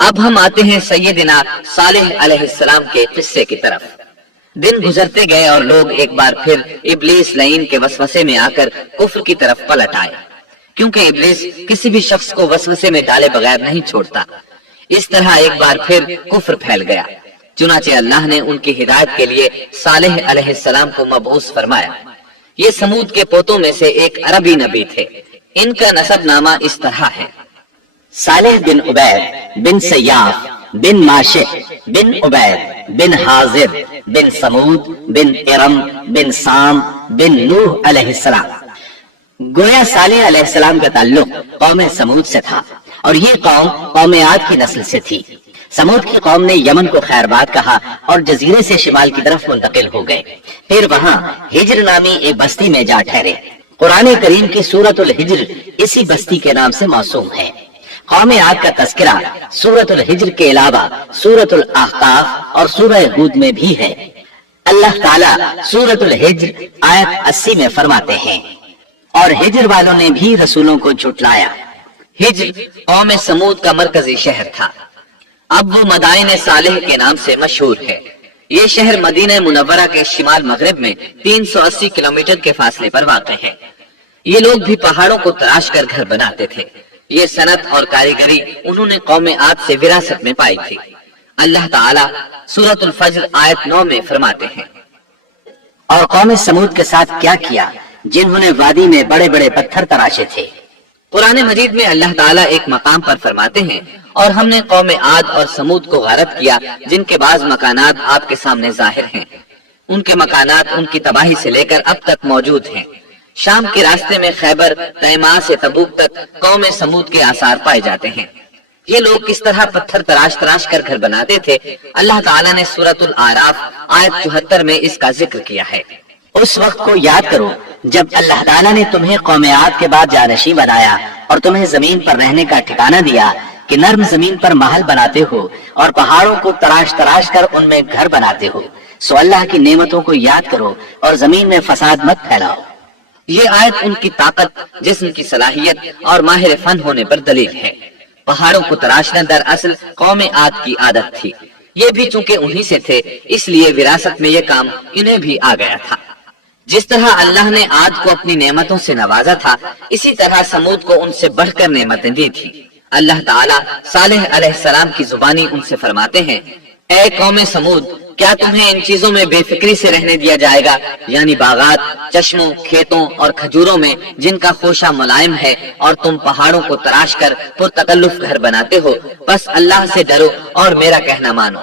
اب ہم آتے ہیں سیدنا صالح علیہ السلام کے قصے کی طرف۔ دن گزرتے گئے اور لوگ ایک بار پھر ابلیس لعین کے وسوسے میں آ کر کفر کی طرف پلٹ آئے، کیونکہ ابلیس کسی بھی شخص کو وسوسے میں ڈالے بغیر نہیں چھوڑتا۔ اس طرح ایک بار پھر کفر پھیل گیا، چنانچہ اللہ نے ان کی ہدایت کے لیے صالح علیہ السلام کو مبعوث فرمایا۔ یہ سمود کے پوتوں میں سے ایک عربی نبی تھے۔ ان کا نسب نامہ اس طرح ہے: صالح بن عبید بن سیاف بن ماشح بن عبید بن حاضر بن سمود بن ارم بن سام بن نوح علیہ السلام۔ گویا صالح علیہ السلام کا تعلق قوم سمود سے تھا، اور یہ قوم عاد کی نسل سے تھی۔ سمود کی قوم نے یمن کو خیرباد کہا اور جزیرے سے شمال کی طرف منتقل ہو گئے، پھر وہاں ہجر نامی ایک بستی میں جا ٹھہرے۔ قرآن کریم کی سورۃ الحجر اسی بستی کے نام سے موسوم ہے۔ قوم عاد کا تذکرہ سورۃ الحجر کے علاوہ سورۃ الاحقاف اور سورہ ہود میں بھی ہے۔ اللہ تعالیٰ سورۃ الحجر آیت 80 میں فرماتے ہیں: اور ہجر والوں نے بھی رسولوں کو جھٹلایا۔ ہجر قوم سمود کا مرکزی شہر تھا۔ اب وہ مدائن صالح کے نام سے مشہور ہے۔ یہ شہر مدینہ منورہ کے شمال مغرب میں 380 کلومیٹر کے فاصلے پر واقع ہے۔ یہ لوگ بھی پہاڑوں کو تراش کر گھر بناتے تھے۔ یہ صنعت اور کاریگری انہوں نے قوم عاد سے وراثت میں پائی تھی۔ اللہ تعالیٰ سورۃ الفجر آیت 9 میں فرماتے ہیں: اور قوم سمود کے ساتھ کیا کیا جنہوں نے وادی میں بڑے بڑے پتھر تراشے تھے۔ قرآن مجید میں اللہ تعالیٰ ایک مقام پر فرماتے ہیں: اور ہم نے قوم عاد اور سمود کو غارت کیا، جن کے بعض مکانات آپ کے سامنے ظاہر ہیں۔ ان کے مکانات ان کی تباہی سے لے کر اب تک موجود ہیں۔ شام کے راستے میں خیبر، تیما سے تبوک تک قوم سمود کے آثار پائے جاتے ہیں۔ یہ لوگ کس طرح پتھر تراش کر گھر بناتے تھے، اللہ تعالیٰ نے سورۃ الاعراف آیت 74 میں اس کا ذکر کیا ہے۔ اس وقت کو یاد کرو جب اللہ تعالیٰ نے تمہیں قوم عاد کے بعد جانشین بنایا اور تمہیں زمین پر رہنے کا ٹھکانہ دیا کہ نرم زمین پر محل بناتے ہو اور پہاڑوں کو تراش کر ان میں گھر بناتے ہو۔ سو اللہ کی نعمتوں کو یاد کرو اور زمین میں فساد مت پھیلاؤ۔ یہ آیت ان کی طاقت، جسم کی صلاحیت اور ماہر فن ہونے پر دلیل ہے۔ پہاڑوں کو تراشنا دراصل قوم عاد کی عادت تھی۔ یہ بھی چونکہ انہی سے تھے، اس لیے وراثت میں یہ کام انہیں بھی آ گیا تھا۔ جس طرح اللہ نے عاد کو اپنی نعمتوں سے نوازا تھا، اسی طرح سمود کو ان سے بڑھ کر نعمتیں دی تھی۔ اللہ تعالیٰ صالح علیہ السلام کی زبانی ان سے فرماتے ہیں: اے قوم سمود، کیا تمہیں ان چیزوں میں بے فکری سے رہنے دیا جائے گا، یعنی باغات، چشموں، کھیتوں اور کھجوروں میں جن کا خوشہ ملائم ہے، اور تم پہاڑوں کو تراش کر پرتکلف گھر بناتے ہو؟ بس اللہ سے ڈرو اور میرا کہنا مانو۔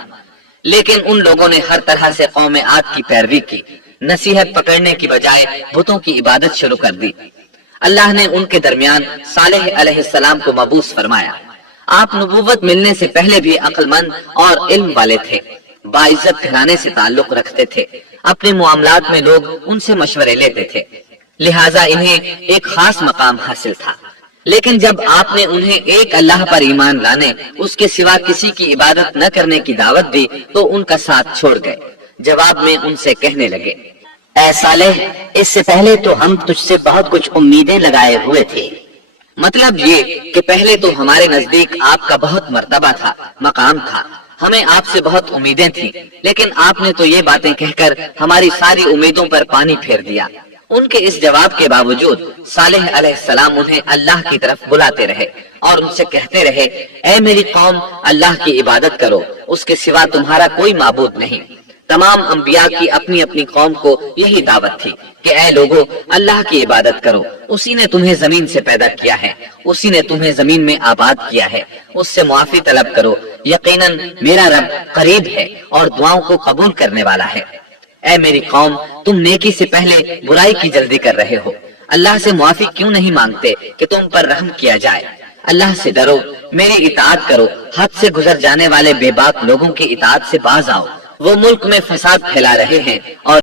لیکن ان لوگوں نے ہر طرح سے قوم عاد کی پیروی کی، نصیحت پکڑنے کی بجائے بتوں کی عبادت شروع کر دی۔ اللہ نے ان کے درمیان صالح علیہ السلام کو مبعوث فرمایا۔ آپ نبوت ملنے سے پہلے بھی عقل مند اور علم والے تھے، باعزت گھرانے سے تعلق رکھتے تھے۔ اپنے معاملات میں لوگ ان سے مشورے لیتے تھے، لہٰذا انہیں ایک خاص مقام حاصل تھا۔ لیکن جب آپ نے انہیں ایک اللہ پر ایمان لانے، اس کے سوا کسی کی عبادت نہ کرنے کی دعوت دی تو ان کا ساتھ چھوڑ گئے۔ جواب میں ان سے کہنے لگے: اے صالح، اس سے پہلے تو ہم تجھ سے بہت کچھ امیدیں لگائے ہوئے تھے۔ مطلب یہ کہ پہلے تو ہمارے نزدیک آپ کا بہت مرتبہ تھا، مقام تھا، ہمیں آپ سے بہت امیدیں تھیں، لیکن آپ نے تو یہ باتیں کہہ کر ہماری ساری امیدوں پر پانی پھیر دیا۔ ان کے اس جواب کے باوجود صالح علیہ السلام انہیں اللہ کی طرف بلاتے رہے اور ان سے کہتے رہے: اے میری قوم، اللہ کی عبادت کرو، اس کے سوا تمہارا کوئی معبود نہیں۔ تمام انبیاء کی اپنی اپنی قوم کو یہی دعوت تھی کہ اے لوگو، اللہ کی عبادت کرو، اسی نے تمہیں زمین سے پیدا کیا ہے، اسی نے تمہیں زمین میں آباد کیا ہے، اس سے معافی طلب کرو، یقیناً میرا رب قریب ہے اور دعاؤں کو قبول کرنے والا ہے۔ اے میری قوم، تم نیکی سے پہلے برائی کی جلدی کر رہے ہو، اللہ سے معافی کیوں نہیں مانگتے کہ تم پر رحم کیا جائے؟ اللہ سے ڈرو، میری اطاعت کرو، حد سے گزر جانے والے بے باک لوگوں کی اطاعت سے باز آؤ، وہ ملک میں فساد پھیلا رہے ہیں اور